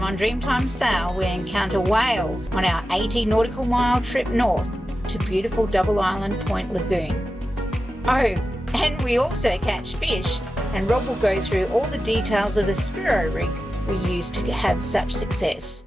time on Dreamtime Sail we encounter whales on our 80 nautical mile trip north to beautiful Double Island Point Lagoon. Oh, and we also catch fish, and Rob will go through all the details of the Spero Rig we used to have such success.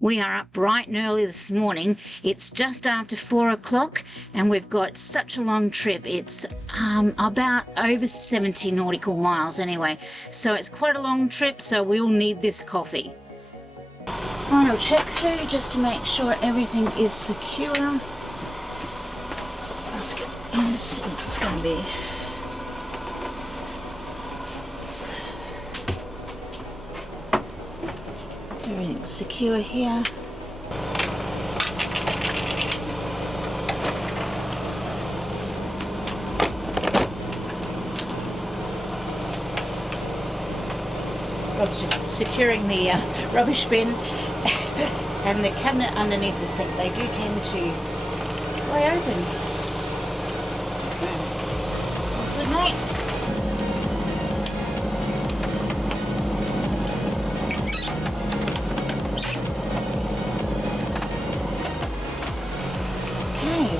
We are up bright and early this morning. It's just after 4 o'clock and we've got such a long trip. It's about over 70 nautical miles anyway. So it's quite a long trip, so we'll need this coffee. Final check through just to make sure everything is secure. This basket is, it's going to be everything's secure here. Rob's just securing the rubbish bin and the cabinet underneath the sink. They do tend to fly open. Good night.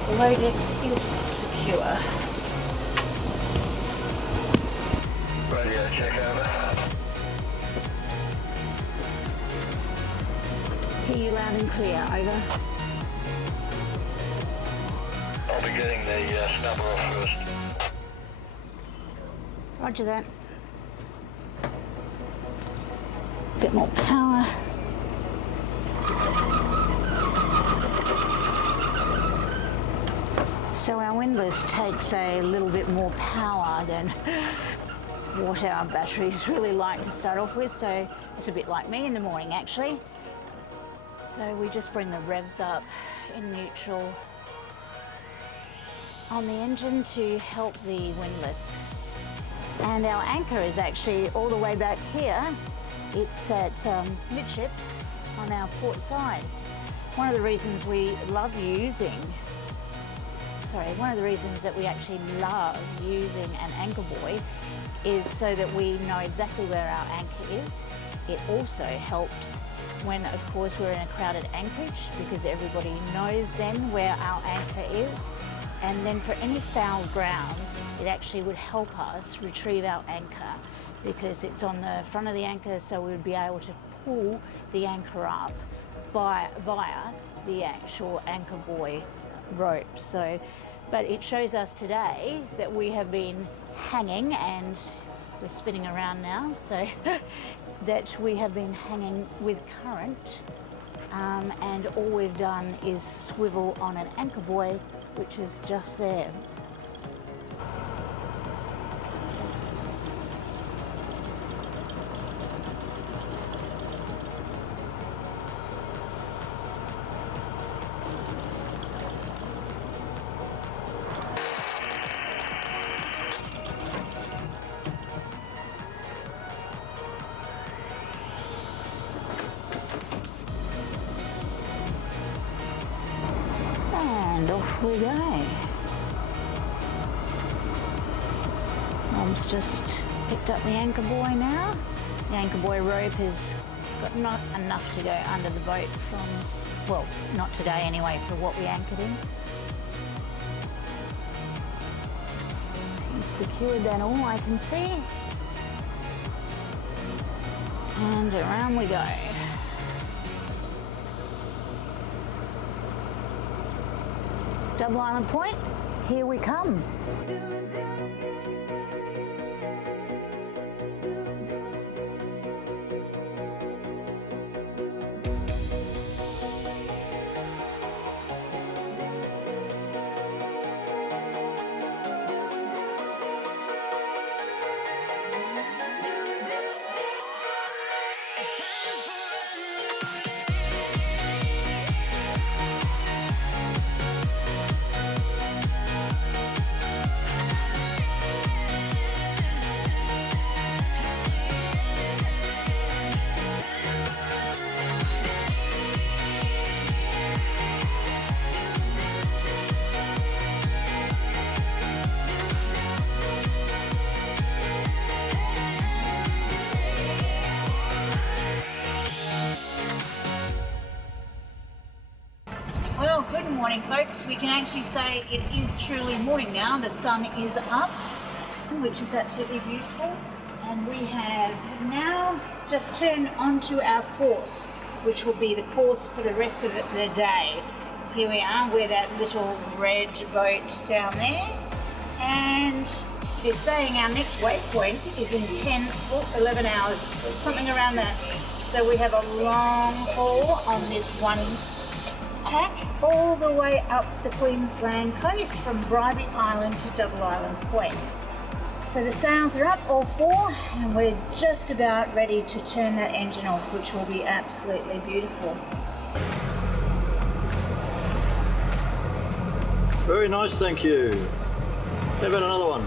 Below decks is secure. Radio check over. Hear you loud and clear, over. I'll be getting the snubber off first. Roger that. Bit more power. So our windlass takes a little bit more power than what our batteries really like to start off with, so it's a bit like me in the morning actually. So we just bring the revs up in neutral on the engine to help the windlass. And our anchor is actually all the way back here. It's at midships on our port side. One of the reasons that we actually love using an anchor buoy is so that we know exactly where our anchor is. It also helps when, of course, we're in a crowded anchorage because everybody knows then where our anchor is. And then for any foul ground, it actually would help us retrieve our anchor because it's on the front of the anchor, so we would be able to pull the anchor up via the actual anchor buoy rope. So, but it shows us today that we have been hanging, and we're spinning around now, so that we have been hanging with current, and all we've done is swivel on an anchor buoy, which is just there. And off we go. Mom's just picked up the anchor buoy now. The anchor buoy rope has got not enough to go under the boat from, well, not today anyway, for what we anchored in. He's secured that all I can see. And around we go. Double Island Point, here we come. morning, folks. We can actually say it is truly morning now. The sun is up, which is absolutely beautiful. And we have now just turned onto our course, which will be the course for the rest of the day. Here we are, with that little red boat down there. And it's saying our next waypoint is in 11 hours, something around that. So we have a long haul on this one tack all the way up the Queensland coast from Whitby Island to Double Island Point. So the sails are up, all four, and we're just about ready to turn that engine off, which will be absolutely beautiful. Very nice, thank you. How about another one?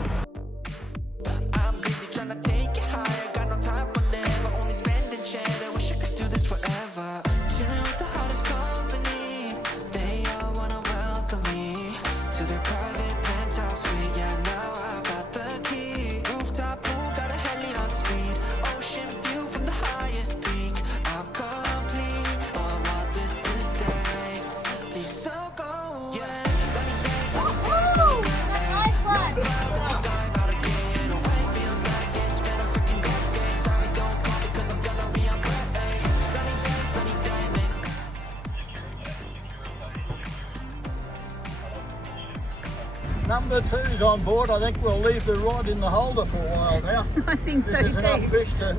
I'm busy trying to take it higher. Got no time for never, only spending cheddar. Wish I could do this forever. Chilling with the hottest company. They all wanna welcome me to their private penthouse suite. Yeah, now I got the key. Rooftop pool, got a heli on speed. Ocean view from the highest peak. I'm complete. Oh, I want this to stay. Please don't go away. Sunny day, sunny day, sunny day. Number 2's on board. I think we'll leave the rod in the holder for a while now. I think so This is enough too. fish to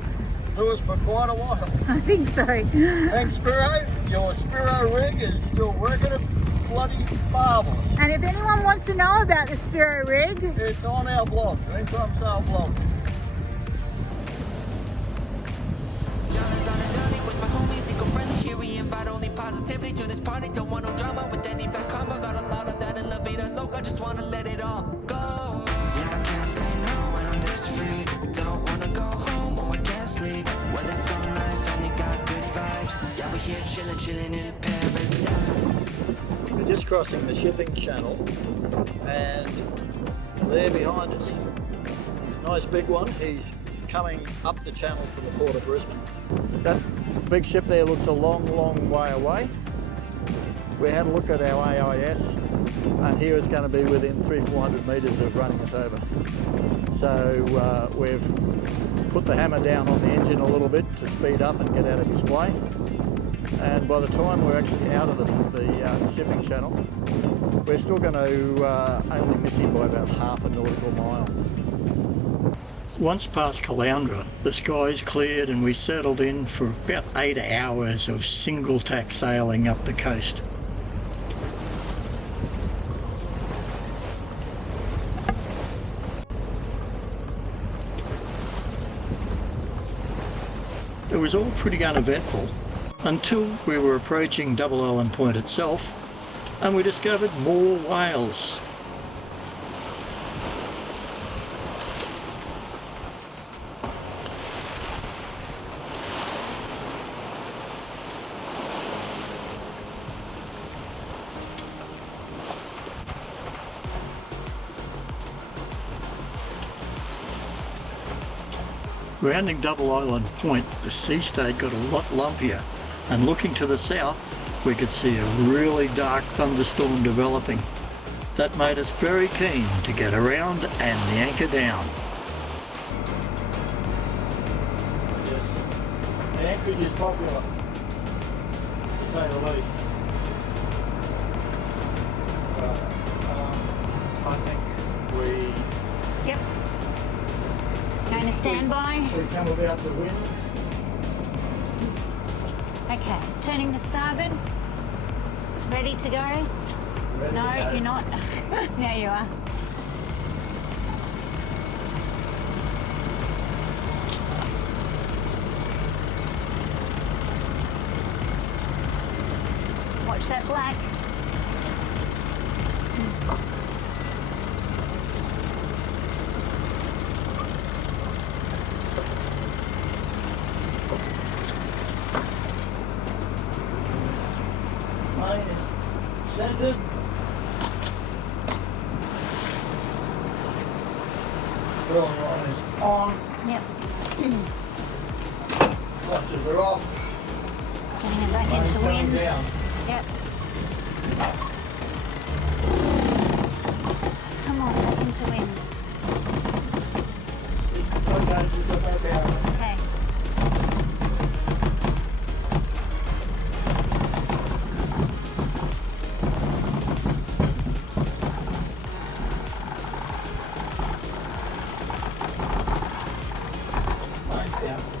do us for quite a while. I think so. Thanks, Spero. Your Spero Rig is still working it bloody marvellous. And if anyone wants to know about the Spero Rig, It's on our blog, Dreamtime Sail blog. Dollars on a dolly with my homies, eco-friendly. Here we invite only positivity to this party. Don't want no drama with any bad karma. Got a lot of that in La Vida Loca. Just wanna let it all go. Yeah, I can't say no when I'm this free. Don't wanna go home or I can't sleep. Weather's so nice, only got good vibes. Yeah, we here chilling in paradise. We're just crossing the shipping channel, and there behind us, nice big one. He's coming up the channel from the port of Brisbane. That big ship there looks a long, long way away. We had a look at our AIS, and here it's going to be within 300-400 metres of running us over. So we've put the hammer down on the engine a little bit to speed up and get out of his way. And by the time we're actually out of the shipping channel, we're still going to only miss him by about half a nautical mile. Once past Caloundra, the skies cleared and we settled in for about 8 hours of single tack sailing up the coast. It was all pretty uneventful until we were approaching Double Island Point itself, and we discovered more whales. Rounding Double Island Point, the sea state got a lot lumpier, and looking to the south, we could see a really dark thunderstorm developing. That made us very keen to get around and the anchor down. Yes, the Anchorage is popular, to say the least. I think we... yep. Going to standby. We come about the wind. Okay, turning to starboard. Ready to go? Ready No, to go. you're not. There you are. Watch that black. Plane is centered. Drilling line is on. Yep. Clutches are off. Getting it back Plane's into going wind. down. Yep. Come on, back into wind. Okay.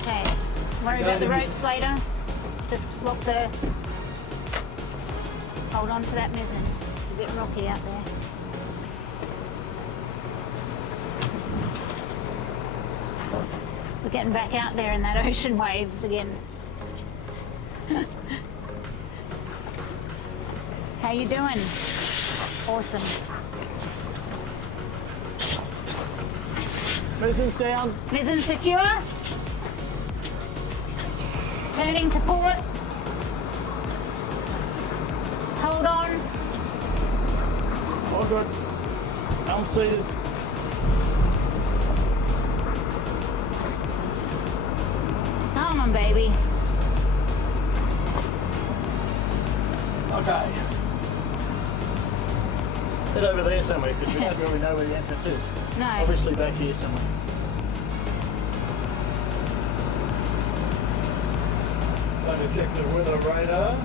Okay. Worry about the ropes later. Just lock the... Hold on to that mizzen. It's a bit rocky out there. We're getting back out there in that ocean waves again. How you doing? Awesome. Mizzen's down. Mizzen secure. Turning to port. Hold on. All good. Helm seated. Come on, baby. Okay. Head over there somewhere because we don't really know where the entrance is. No. Obviously back here somewhere. Going to check the weather radar.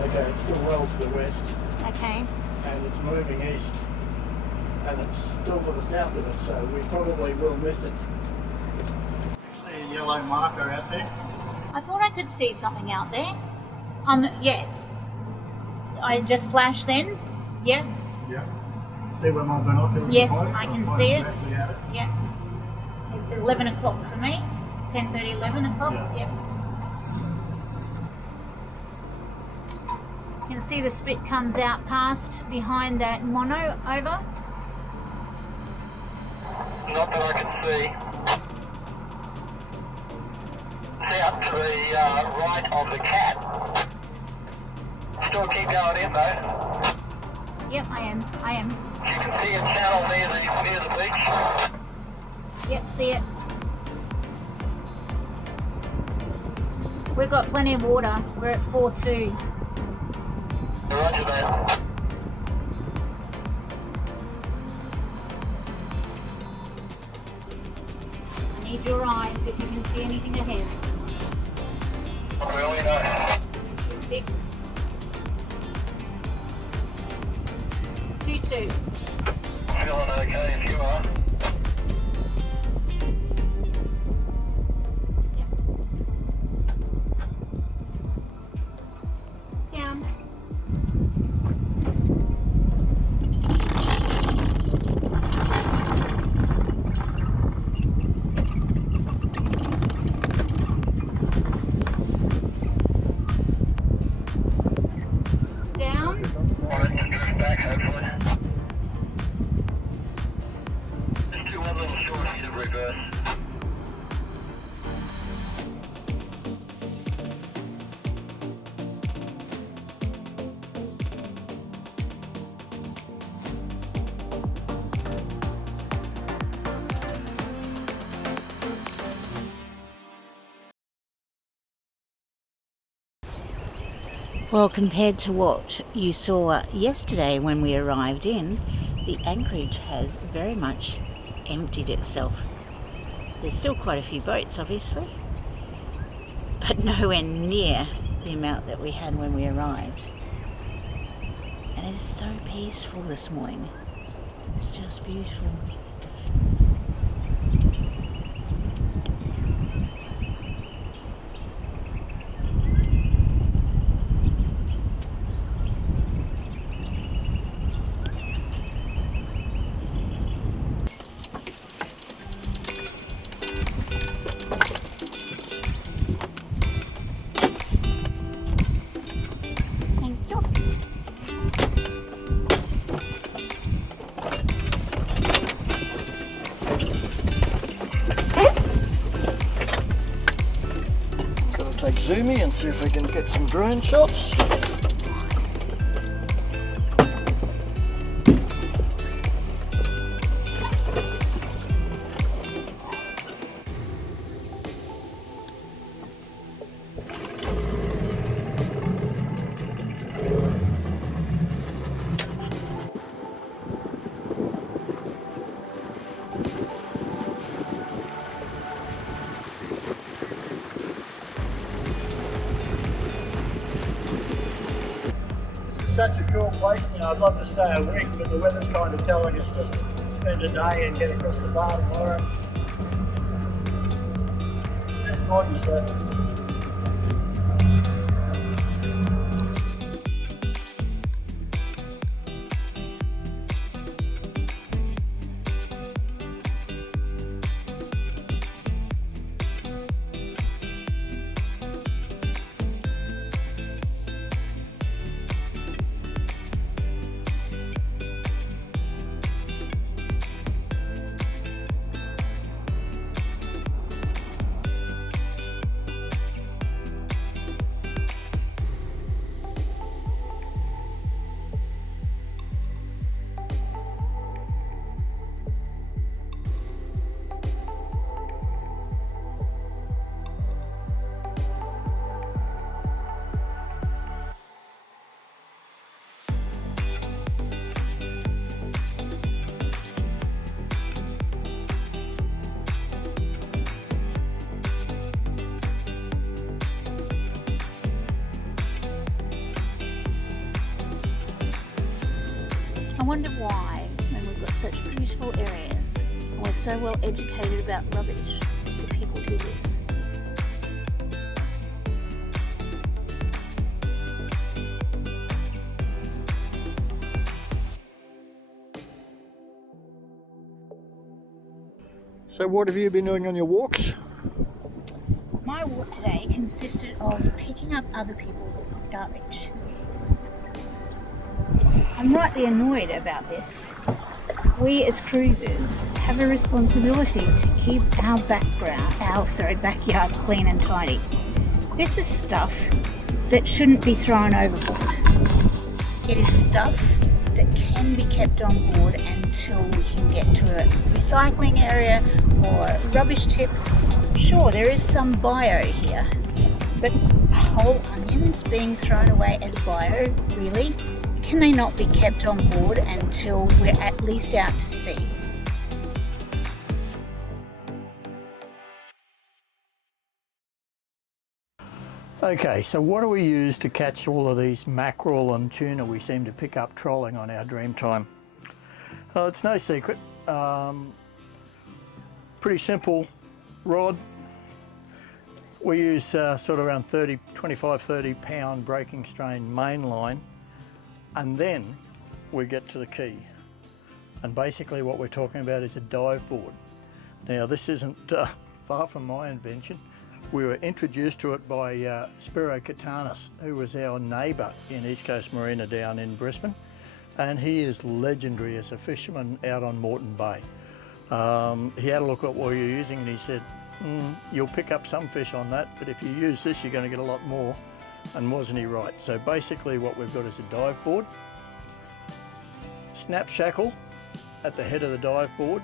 Okay, it's still well to the west Okay. and it's moving east. And it's still to the south of us, so we probably will miss it. See a yellow marker out there? I thought I could see something out there. Yes. I just flashed then. Yeah. Yeah. See where my binoculars Yes, are? I can I'll see point it. exactly at it. Yeah. It's 11 o'clock for me. 10:30, 11 o'clock. Yeah. Yep. You can see the spit comes out past behind that mono over. Not that I can see. See up to the right of the cat. Still keep going in though. Yep, I am. You can see a channel near the beach. Yep, see it. We've got plenty of water. We're at 4.2. Roger that. I need your eyes if you can see anything ahead. Not really, no. 6. 2.2. Feeling okay if you are. Down. Down. Alright, can drift back hopefully. Just do one little short to reverse. Well, compared to what you saw yesterday when we arrived in, the Anchorage has very much emptied itself. There's still quite a few boats, obviously, but nowhere near the amount that we had when we arrived. And it is so peaceful this morning. It's just beautiful. Thank you. Gotta take zoomy and see if we can get some drone shots. such a cool place now. I'd love to stay a week, but the weather's kind of telling us just to spend a day and get across the bar tomorrow. That's gorgeous though. I wonder why, when we've got such beautiful areas and we're so well educated about rubbish, do people do this? So what have you been doing on your walks? My walk today consisted of picking up other people's garbage. I'm rightly annoyed about this. We as cruisers have a responsibility to keep our backyard clean and tidy. This is stuff that shouldn't be thrown overboard. It is stuff that can be kept on board until we can get to a recycling area or a rubbish tip. Sure, there is some bio here, but whole onions being thrown away as bio, really? Can they not be kept on board until we're at least out to sea? Okay, so what do we use to catch all of these mackerel and tuna we seem to pick up trolling on our Dreamtime? It's no secret. Pretty simple rod. We use sort of around 25-30 pound breaking strain main line, and then we get to the key. And basically what we're talking about is a dive board. Now this isn't far from my invention. We were introduced to it by Spero Rig, who was our neighbour in East Coast Marina down in Brisbane, and he is legendary as a fisherman out on Moreton Bay. He had a look at what you're using and he said, you'll pick up some fish on that, but if you use this you're going to get a lot more. And wasn't he right? So basically what we've got is a dive board, snap shackle at the head of the dive board,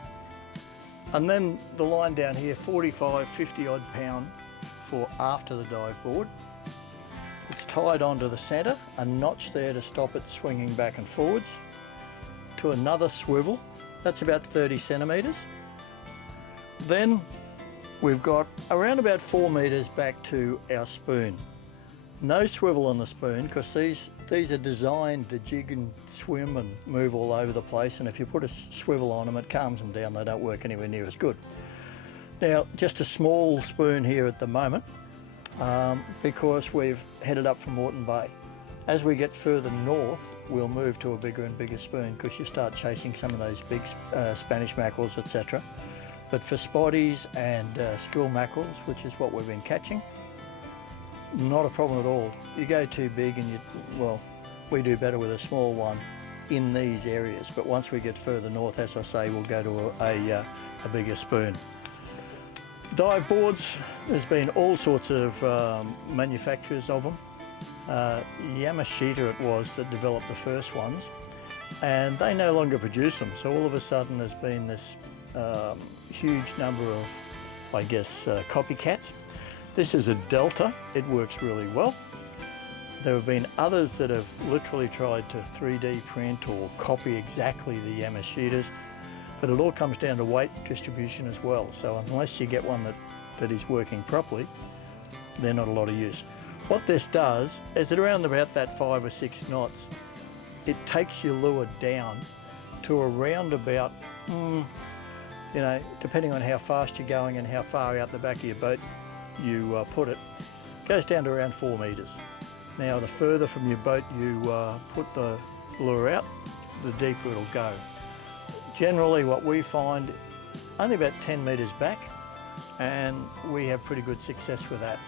and then the line down here, 45-50 odd pound for after the dive board. It's tied onto the centre, a notch there to stop it swinging back and forwards, to another swivel, that's about 30 centimetres. Then we've got around about 4 metres back to our spoon. No swivel on the spoon, because these are designed to jig and swim and move all over the place, and if you put a swivel on them it calms them down, they don't work anywhere near as good. Now just a small spoon here at the moment, because we've headed up from Moreton Bay. As we get further north we'll move to a bigger and bigger spoon, because you start chasing some of those big Spanish mackerels, etc. But for spotties and school mackerels, which is what we've been catching, not a problem at all. You go too big and we do better with a small one in these areas, but once we get further north, as I say, we'll go to a bigger spoon. Dive boards, there's been all sorts of manufacturers of them. Yamashita it was that developed the first ones, and they no longer produce them, so all of a sudden there's been this huge number of, I guess, copycats. This is a Delta, it works really well. There have been others that have literally tried to 3D print or copy exactly the Yamashitas, but it all comes down to weight distribution as well. So unless you get one that is working properly, they're not a lot of use. What this does is at around about that 5 or 6 knots, it takes your lure down to around about, you know, depending on how fast you're going and how far out the back of your boat you put it, goes down to around 4 meters. Now, the further from your boat you put the lure out, the deeper it'll go. Generally, what we find, only about 10 meters back, and we have pretty good success with that.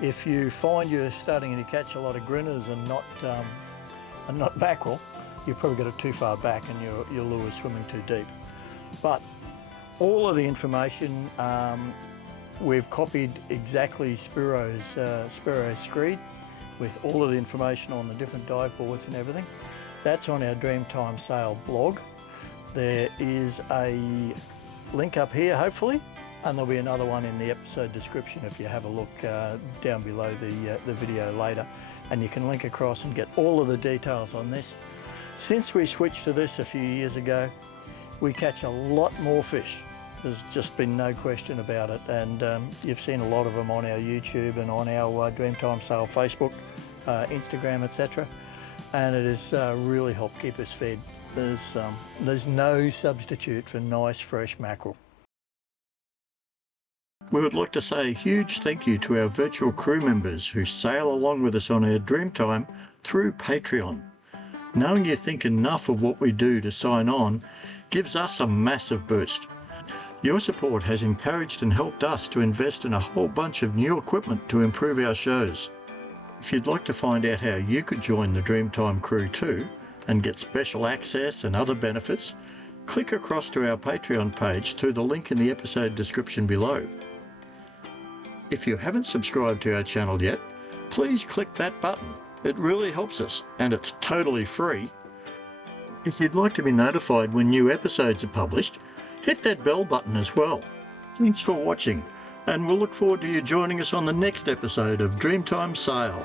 If you find you're starting to catch a lot of grinners and not mackerel, you've probably got it too far back and your lure is swimming too deep. But all of the information, we've copied exactly Spero's screed with all of the information on the different dive boards and everything. That's on our Dreamtime Sail blog. There is a link up here, hopefully, and there'll be another one in the episode description if you have a look down below the video later, and you can link across and get all of the details on this. Since we switched to this a few years ago, we catch a lot more fish. There's just been no question about it, and you've seen a lot of them on our YouTube and on our Dreamtime Sail Facebook, Instagram, etc. And it has really helped keep us fed. There's no substitute for nice fresh mackerel. We would like to say a huge thank you to our virtual crew members who sail along with us on our Dreamtime through Patreon. Knowing you think enough of what we do to sign on gives us a massive boost. Your support has encouraged and helped us to invest in a whole bunch of new equipment to improve our shows. If you'd like to find out how you could join the Dreamtime crew too and get special access and other benefits, click across to our Patreon page through the link in the episode description below. If you haven't subscribed to our channel yet, please click that button. It really helps us, and it's totally free. If you'd like to be notified when new episodes are published, hit that bell button as well. Thanks for watching, and we'll look forward to you joining us on the next episode of Dreamtime Sail.